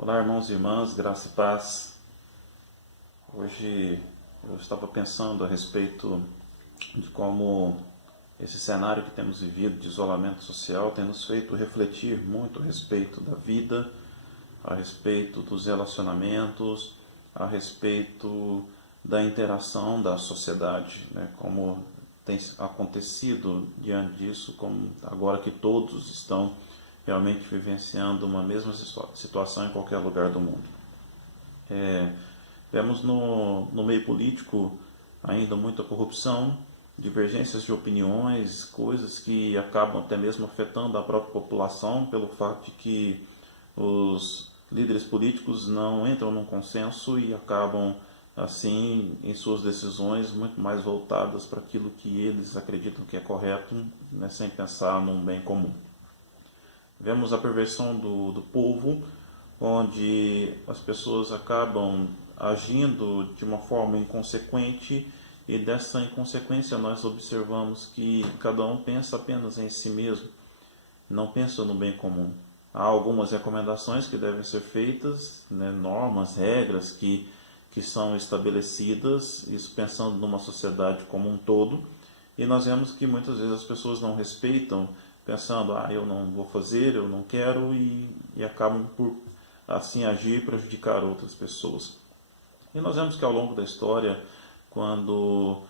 Olá, irmãos e irmãs, graça e paz. Hoje eu estava pensando a respeito de como esse cenário que temos vivido de isolamento social tem nos feito refletir muito a respeito da vida, a respeito dos relacionamentos, a respeito da interação da sociedade, né? Como tem acontecido diante disso, como agora que todos estão realmente vivenciando uma mesma situação em qualquer lugar do mundo. Vemos no meio político ainda muita corrupção, divergências de opiniões, coisas que acabam até mesmo afetando a própria população pelo fato de que os líderes políticos não entram num consenso e acabam assim em suas decisões muito mais voltadas para aquilo que eles acreditam que é correto, né, sem pensar num bem comum. Vemos a perversão do povo, onde as pessoas acabam agindo de uma forma inconsequente, e dessa inconsequência nós observamos que cada um pensa apenas em si mesmo, não pensa no bem comum. Há algumas recomendações que devem ser feitas, né, normas, regras que são estabelecidas, isso pensando numa sociedade como um todo, e nós vemos que muitas vezes as pessoas não respeitam, pensando, eu não vou fazer, eu não quero, e acabam por assim agir e prejudicar outras pessoas. E nós vemos que ao longo da história, quando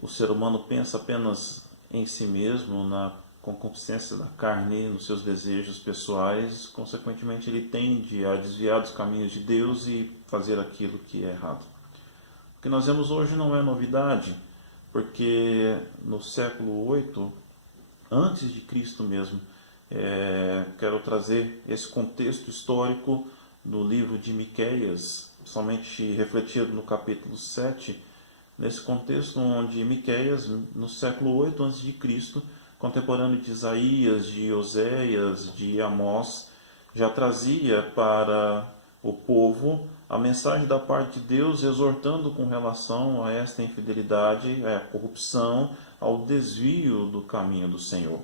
o ser humano pensa apenas em si mesmo, na concupiscência da carne, nos seus desejos pessoais, consequentemente ele tende a desviar dos caminhos de Deus e fazer aquilo que é errado. O que nós vemos hoje não é novidade, porque no século 8 antes de Cristo mesmo, quero trazer esse contexto histórico do livro de Miqueias, somente refletido no capítulo 7, nesse contexto onde Miqueias, no século 8 a.C., contemporâneo de Isaías, de Oséias, de Amós, já trazia para o povo a mensagem da parte de Deus, exortando com relação a esta infidelidade, à corrupção, ao desvio do caminho do Senhor.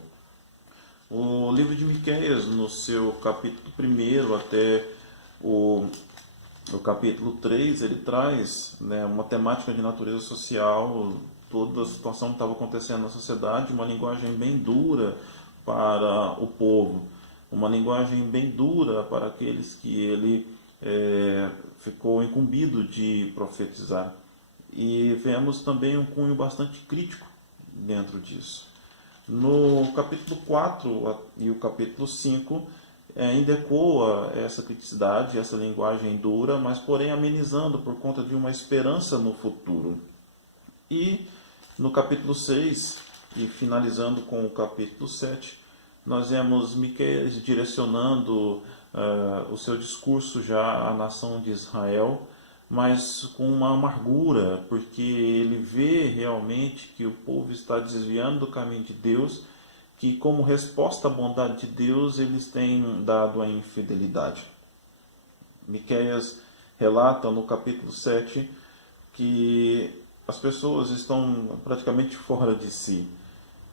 O livro de Miqueias, no seu capítulo 1 até o capítulo 3, ele traz, né, uma temática de natureza social, toda a situação que estava acontecendo na sociedade, uma linguagem bem dura para o povo, uma linguagem bem dura para aqueles que ele ficou incumbido de profetizar. E vemos também um cunho bastante crítico dentro disso. No capítulo 4 e o capítulo 5 ainda ecoa essa criticidade, essa linguagem dura, mas porém amenizando por conta de uma esperança no futuro. E no capítulo 6, e finalizando com o capítulo 7, nós vemos Miqueias direcionando o seu discurso já à nação de Israel, mas com uma amargura, porque ele vê realmente que o povo está desviando do caminho de Deus, que como resposta à bondade de Deus eles têm dado a infidelidade. Miqueias relata no capítulo 7 que as pessoas estão praticamente fora de si,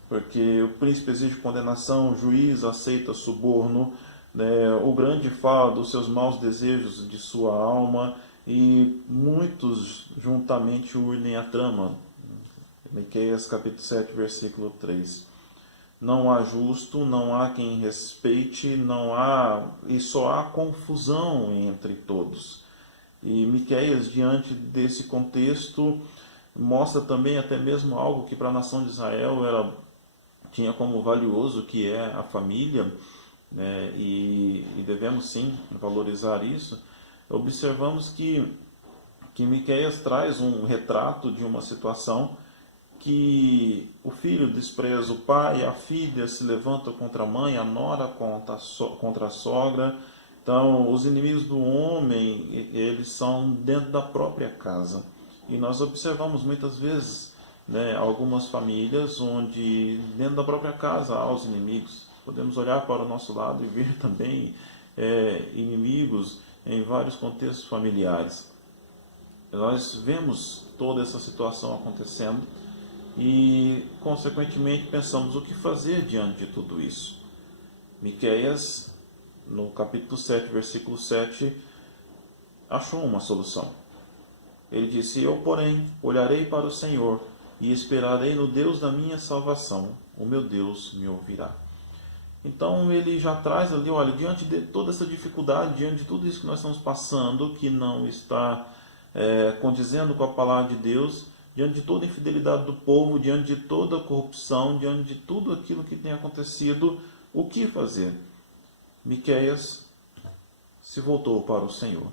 porque o príncipe exige condenação, o juiz aceita suborno, né, o grande fala dos seus maus desejos de sua alma, e muitos juntamente unem a trama. Miqueias capítulo 7, versículo 3. Não há justo, não há quem respeite, não há, e só há confusão entre todos. E Miqueias, diante desse contexto, mostra também até mesmo algo que para a nação de Israel tinha como valioso, que é a família, né? E devemos sim valorizar isso. Observamos que Miqueias traz um retrato de uma situação que o filho despreza o pai, a filha se levanta contra a mãe, a nora contra a sogra. Então, os inimigos do homem, eles são dentro da própria casa. E nós observamos muitas vezes, né, algumas famílias onde dentro da própria casa há os inimigos. Podemos olhar para o nosso lado e ver também inimigos em vários contextos familiares. Nós vemos toda essa situação acontecendo e, consequentemente, pensamos o que fazer diante de tudo isso. Miqueias, no capítulo 7, versículo 7, achou uma solução. Ele disse: eu, porém, olharei para o Senhor e esperarei no Deus da minha salvação. O meu Deus me ouvirá. Então ele já traz ali, olha, diante de toda essa dificuldade, diante de tudo isso que nós estamos passando, que não está condizendo com a palavra de Deus, diante de toda a infidelidade do povo, diante de toda a corrupção, diante de tudo aquilo que tem acontecido, o que fazer? Miqueias se voltou para o Senhor.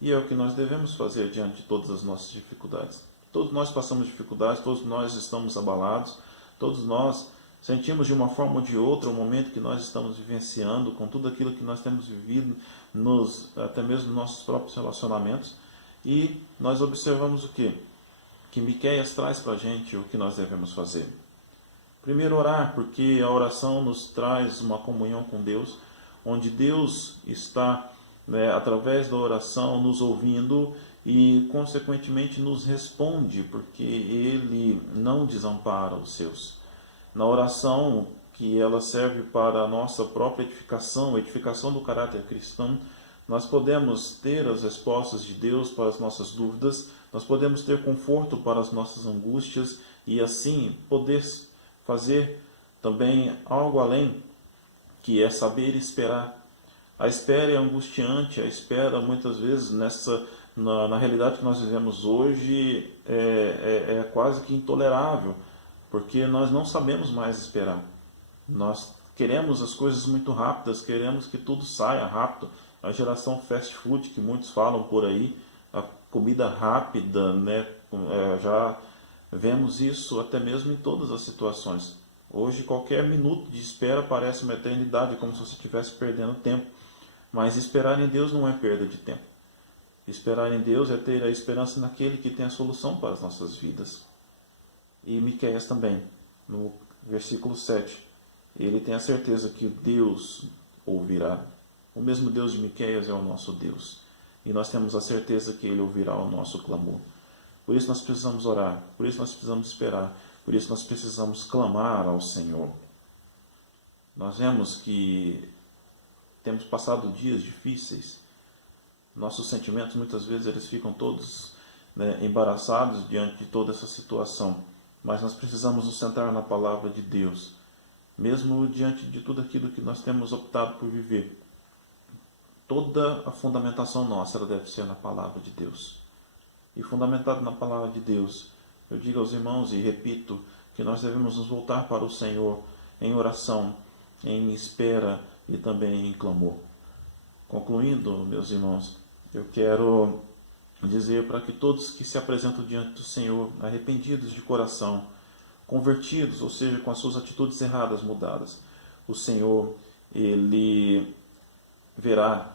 E é o que nós devemos fazer diante de todas as nossas dificuldades. Todos nós passamos dificuldades, todos nós estamos abalados, todos nós sentimos de uma forma ou de outra o momento que nós estamos vivenciando, com tudo aquilo que nós temos vivido, até mesmo nos nossos próprios relacionamentos. E nós observamos o quê? Que Miqueias traz para a gente o que nós devemos fazer. Primeiro, orar, porque a oração nos traz uma comunhão com Deus, onde Deus está, através da oração, nos ouvindo e, consequentemente, nos responde, porque Ele não desampara os seus. Na oração, que ela serve para a nossa própria edificação, a edificação do caráter cristão, nós podemos ter as respostas de Deus para as nossas dúvidas, nós podemos ter conforto para as nossas angústias e, assim, poder fazer também algo além, que é saber esperar. A espera é angustiante, a espera muitas vezes na realidade que nós vivemos hoje é quase que intolerável, porque nós não sabemos mais esperar. Nós queremos as coisas muito rápidas, queremos que tudo saia rápido. A geração fast food que muitos falam por aí, a comida rápida, já vemos isso até mesmo em todas as situações. Hoje qualquer minuto de espera parece uma eternidade, como se você estivesse perdendo tempo. Mas esperar em Deus não é perda de tempo. Esperar em Deus é ter a esperança naquele que tem a solução para as nossas vidas. E Miqueias também, no versículo 7, ele tem a certeza que Deus ouvirá. O mesmo Deus de Miqueias é o nosso Deus. E nós temos a certeza que Ele ouvirá o nosso clamor. Por isso nós precisamos orar, por isso nós precisamos esperar, por isso nós precisamos clamar ao Senhor. Nós vemos que temos passado dias difíceis. Nossos sentimentos muitas vezes eles ficam todos embaraçados diante de toda essa situação. Mas nós precisamos nos centrar na palavra de Deus, mesmo diante de tudo aquilo que nós temos optado por viver. Toda a fundamentação nossa ela deve ser na palavra de Deus. E fundamentado na palavra de Deus, eu digo aos irmãos e repito que nós devemos nos voltar para o Senhor em oração, em espera e também em clamor. Concluindo, meus irmãos, eu quero dizer para que todos que se apresentam diante do Senhor, arrependidos de coração, convertidos, ou seja, com as suas atitudes erradas mudadas, o Senhor, Ele verá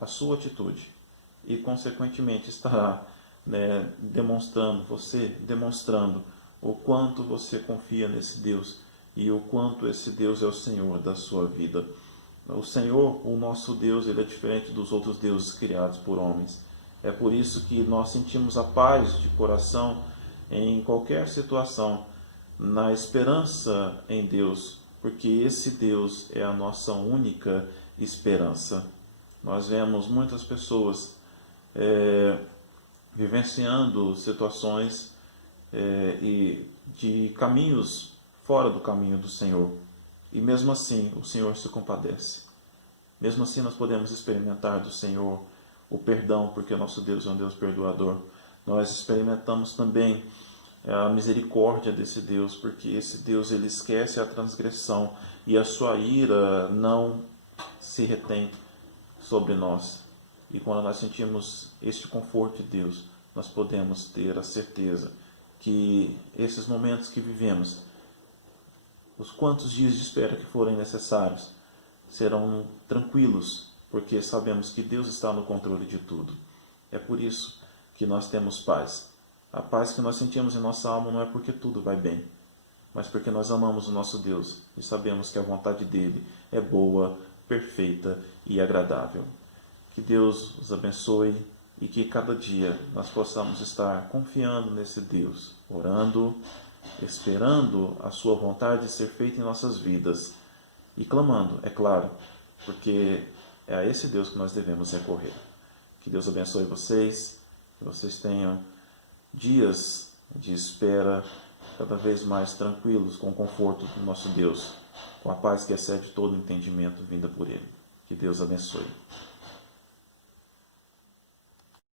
a sua atitude e, consequentemente, estará demonstrando o quanto você confia nesse Deus e o quanto esse Deus é o Senhor da sua vida. O Senhor, o nosso Deus, Ele é diferente dos outros deuses criados por homens. É por isso que nós sentimos a paz de coração em qualquer situação, na esperança em Deus, porque esse Deus é a nossa única esperança. Nós vemos muitas pessoas vivenciando situações e de caminhos fora do caminho do Senhor. E mesmo assim, o Senhor se compadece. Mesmo assim, nós podemos experimentar do Senhor o perdão, porque o nosso Deus é um Deus perdoador. Nós experimentamos também a misericórdia desse Deus, porque esse Deus ele esquece a transgressão e a sua ira não se retém sobre nós. E quando nós sentimos este conforto de Deus, nós podemos ter a certeza que esses momentos que vivemos, os quantos dias de espera que forem necessários, serão tranquilos, porque sabemos que Deus está no controle de tudo. É por isso que nós temos paz. A paz que nós sentimos em nossa alma não é porque tudo vai bem, mas porque nós amamos o nosso Deus e sabemos que a vontade dele é boa, perfeita e agradável. Que Deus os abençoe e que cada dia nós possamos estar confiando nesse Deus, orando, esperando a sua vontade ser feita em nossas vidas e clamando, é claro, porque é a esse Deus que nós devemos recorrer. Que Deus abençoe vocês, que vocês tenham dias de espera cada vez mais tranquilos, com o conforto do nosso Deus, com a paz que excede todo entendimento vinda por Ele. Que Deus abençoe.